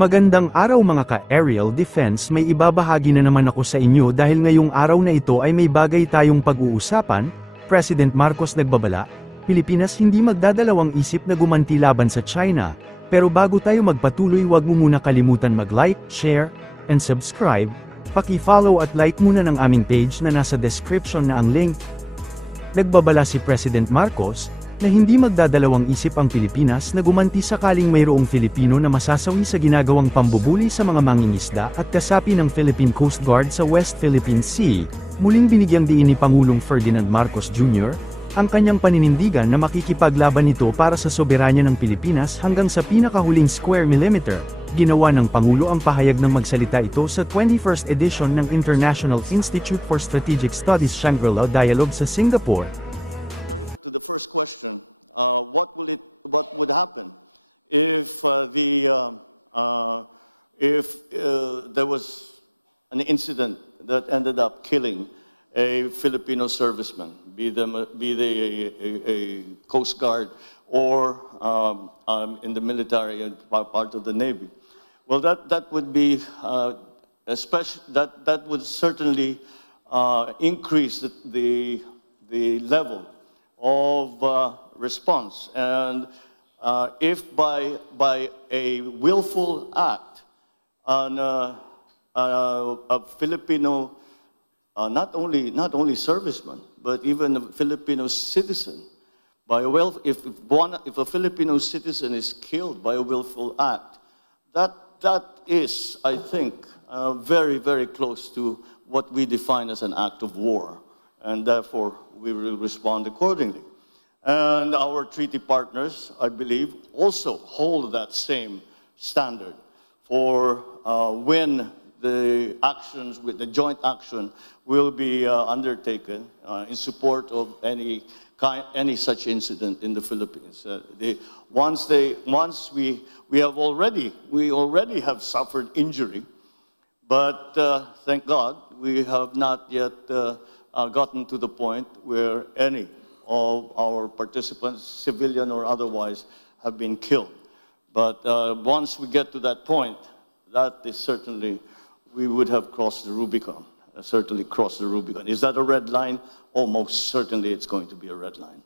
Magandang araw mga ka-aerial defense, may ibabahagi na naman ako sa inyo dahil ngayong araw na ito ay may bagay tayong pag-uusapan. President Marcos nagbabala, Pilipinas hindi magdadalawang isip na gumanti laban sa China. Pero bago tayo magpatuloy, wag mo muna kalimutan mag-like, share, and subscribe. Paki-follow at like muna ng aming page na nasa description na ang link. Nagbabala si President Marcos na hindi magdadalawang isip ang Pilipinas na gumanti sakaling mayroong Filipino na masasawi sa ginagawang pambubuli sa mga mangingisda at kasapi ng Philippine Coast Guard sa West Philippine Sea. Muling binigyang diin ni Pangulong Ferdinand Marcos Jr. ang kanyang paninindigan na makikipaglaban ito para sa soberanya ng Pilipinas hanggang sa pinakahuling square millimeter. Ginawa ng Pangulo ang pahayag ng magsalita ito sa 21st edition ng International Institute for Strategic Studies Shangri-La Dialogue sa Singapore. To the first question, what would happen if there was an incident that ended up killing a Filipino serviceman, be they a Coast Guard or in the military and part of the Navy? Well, that would be that would certainly increase the level of response, and if by a willful act a Filipino, not only serviceman, but even a Filipino citizen, if a Filipino citizen is killed by a willful act, that is, I think, very, very close to what we define as an act of war, and therefore we will respond accordingly. And our treaty partners, I believe, also hold that same standard for when the actions, with the joint action, will be undertaken in support of any such incident in the Philippines. Once we already have suffered injury, but thank God we have not yet gotten to the point where any of our participants, civilian or otherwise, have been killed. But once we get to that point, that is certainly, we would have crossed the Rubicon, certainly crossed the Rubicon. Is that a red line? Almost certainly it's going to be a red line.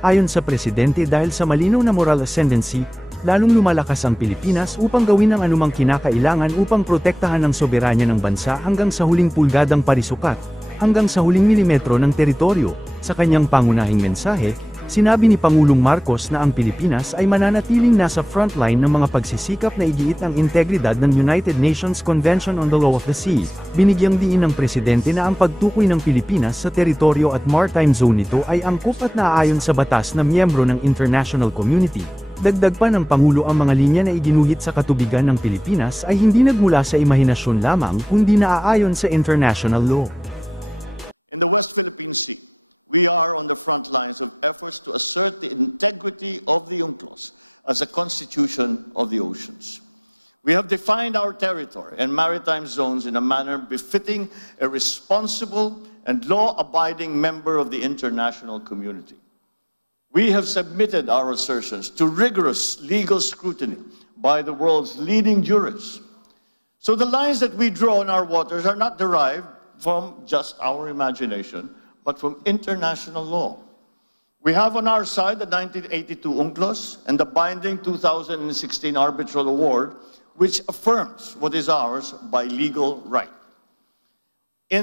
Ayon sa Presidente, dahil sa malinaw na moral ascendancy, lalong lumalakas ang Pilipinas upang gawin ang anumang kinakailangan upang protektahan ang soberanya ng bansa hanggang sa huling pulgadang parisukat, hanggang sa huling milimetro ng teritoryo. Sa kanyang pangunahing mensahe, sinabi ni Pangulong Marcos na ang Pilipinas ay mananatiling nasa frontline ng mga pagsisikap na igiit ang integridad ng United Nations Convention on the Law of the Sea. Binigyang diin ng Presidente na ang pagtukoy ng Pilipinas sa teritoryo at maritime zone nito ay angkop at naaayon sa batas na miyembro ng international community. Dagdag pa ng Pangulo, ang mga linya na iginuhit sa katubigan ng Pilipinas ay hindi nagmula sa imahinasyon lamang kundi naaayon sa international law. In the West Philippine Sea, we are on the front lines of efforts to assert the integrity of the UNCLOS as a constitution of the oceans. We have defined our territory and maritime zones in a manner befitting a responsible and law-abiding member of the international community. We have submitted our assertions to rigorous legal scrutiny by the world's leading jurists. So the lines that we draw in our waters are not derived from just our imagination, but from international law. We have on our side the 1982 UNCLOS and the binding 2016 arbitral award, which affirms what is ours by legal right. In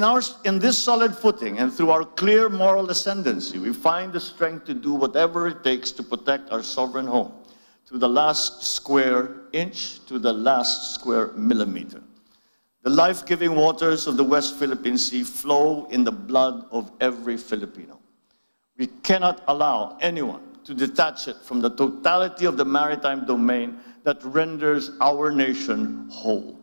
this solid footing and through our clear moral ascendancy, we find the strength to do whatever it takes to protect our sovereign home, to the last square inch, to the last square millimeter. The life-giving waters of the West Philippine Sea flow in the blood of every Filipino. We cannot allow anyone to detach it from the totality of the maritime domain that renders our nation whole.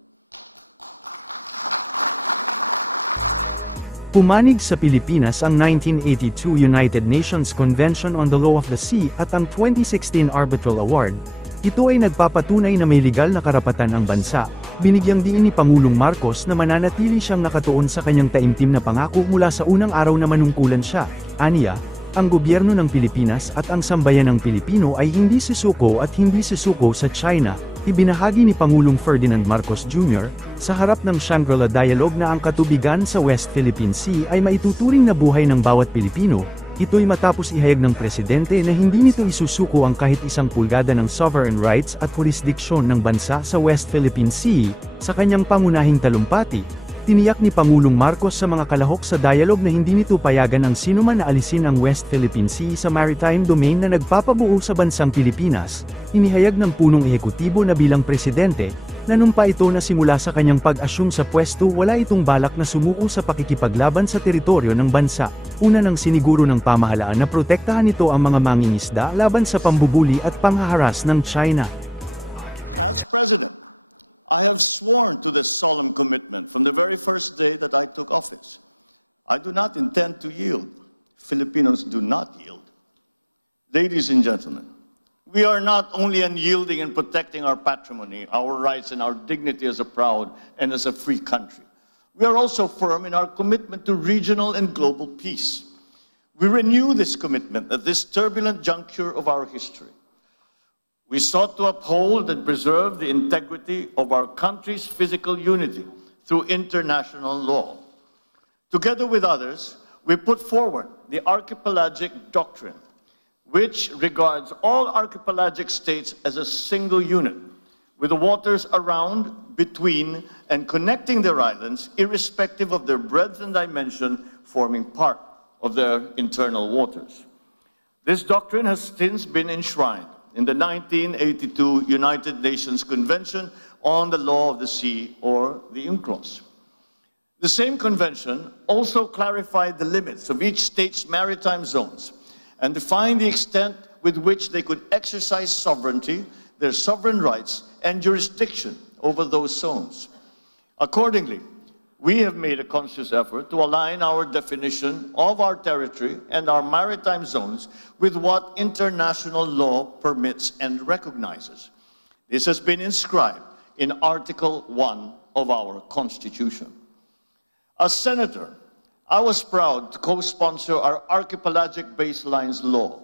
Pumanig sa Pilipinas ang 1982 United Nations Convention on the Law of the Sea at ang 2016 Arbitral Award. Ito ay nagpapatunay na may legal na karapatan ang bansa. Binigyang diin ni Pangulong Marcos na mananatili siyang nakatuon sa kanyang taimtim na pangako mula sa unang araw na manungkulan siya. Aniya, ang gobyerno ng Pilipinas at ang sambayan ng Pilipino ay hindi susuko at hindi susuko sa China. ibinahagi ni Pangulong Ferdinand Marcos Jr., sa harap ng Shangri-La Dialogue na ang katubigan sa West Philippine Sea ay maituturing na buhay ng bawat Pilipino. Ito'y matapos ihayag ng presidente na hindi nito isusuko ang kahit isang pulgada ng sovereign rights at jurisdiksyon ng bansa sa West Philippine Sea. Sa kanyang pangunahing talumpati, tiniyak ni Pangulong Marcos sa mga kalahok sa dialogue na hindi nito payagan ang sinuman na alisin ang West Philippine Sea sa maritime domain na nagpapabuo sa bansang Pilipinas. Inihayag ng punong ehekutibo na bilang presidente, nanumpa ito na simula sa kanyang pag-asyum sa pwesto wala itong balak na sumuko sa pakikipaglaban sa teritoryo ng bansa. Una nang siniguro ng pamahalaan na protektahan nito ang mga mangingisda laban sa pambubuli at panghaharas ng China. As President, I have sworn to this solemn commitment from the very first day that I took office. I do not intend to yield. Filipinos do not yield. Ladies and gentlemen, we are not only unyielding in protecting our patrimony, our rights, and our dignity as a proud and as a free country. We are also firm in our commitment to regional and global peace. We renew this commitment at this turbulent juncture of our history. We sought to uphold and preserve the integrity of our country's physical unity through international law. Together with others, we put forward the Archipelagic Doctrine, which regards all archipelagic states as a single unit, with the waters around, between, and connecting their islands, irrespective of their breadth and dimension, forming part of their internal waters. This doctrine has since been enshrined in the 1982 United Nations Convention on the Law of the Sea, or the UNCLOS. The same convention also clarified the limits of each state's maritime zones and defined the extent with which they could exercise sovereignty, their sovereign rights, and jurisdiction over those zones. Accordingly, we have made a conscious effort to align our definition of our territory and our maritime zones with what international law permits and recognizes. This has been inscribed in Article 1 of our Constitution. As Senator, I was proud to co-sponsor our Archipelagic Baselines Law,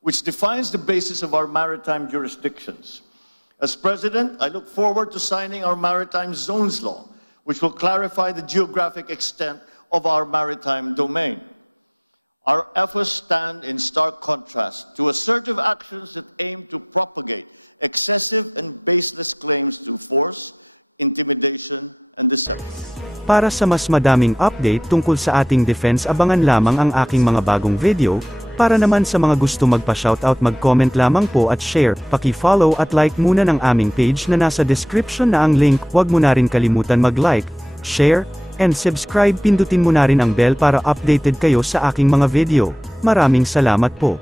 which defines the basis of our maritime jurisdictions. As President, I look forward to signing our Maritime Zones Law, which will clarify the geographic extent of our maritime domain. Our efforts stand in stark contrast to assertive actions that aim to propagate excessive and baseless claims to force, intimidation, and deception. Para sa mas madaming update tungkol sa ating defense, abangan lamang ang aking mga bagong video. Para naman sa mga gusto magpa-shoutout, mag-comment lamang po at share, paki-follow at like muna ng aming page na nasa description na ang link. Huwag mo na rin kalimutan mag-like, share, and subscribe. Pindutin mo na rin ang bell para updated kayo sa aking mga video. Maraming salamat po.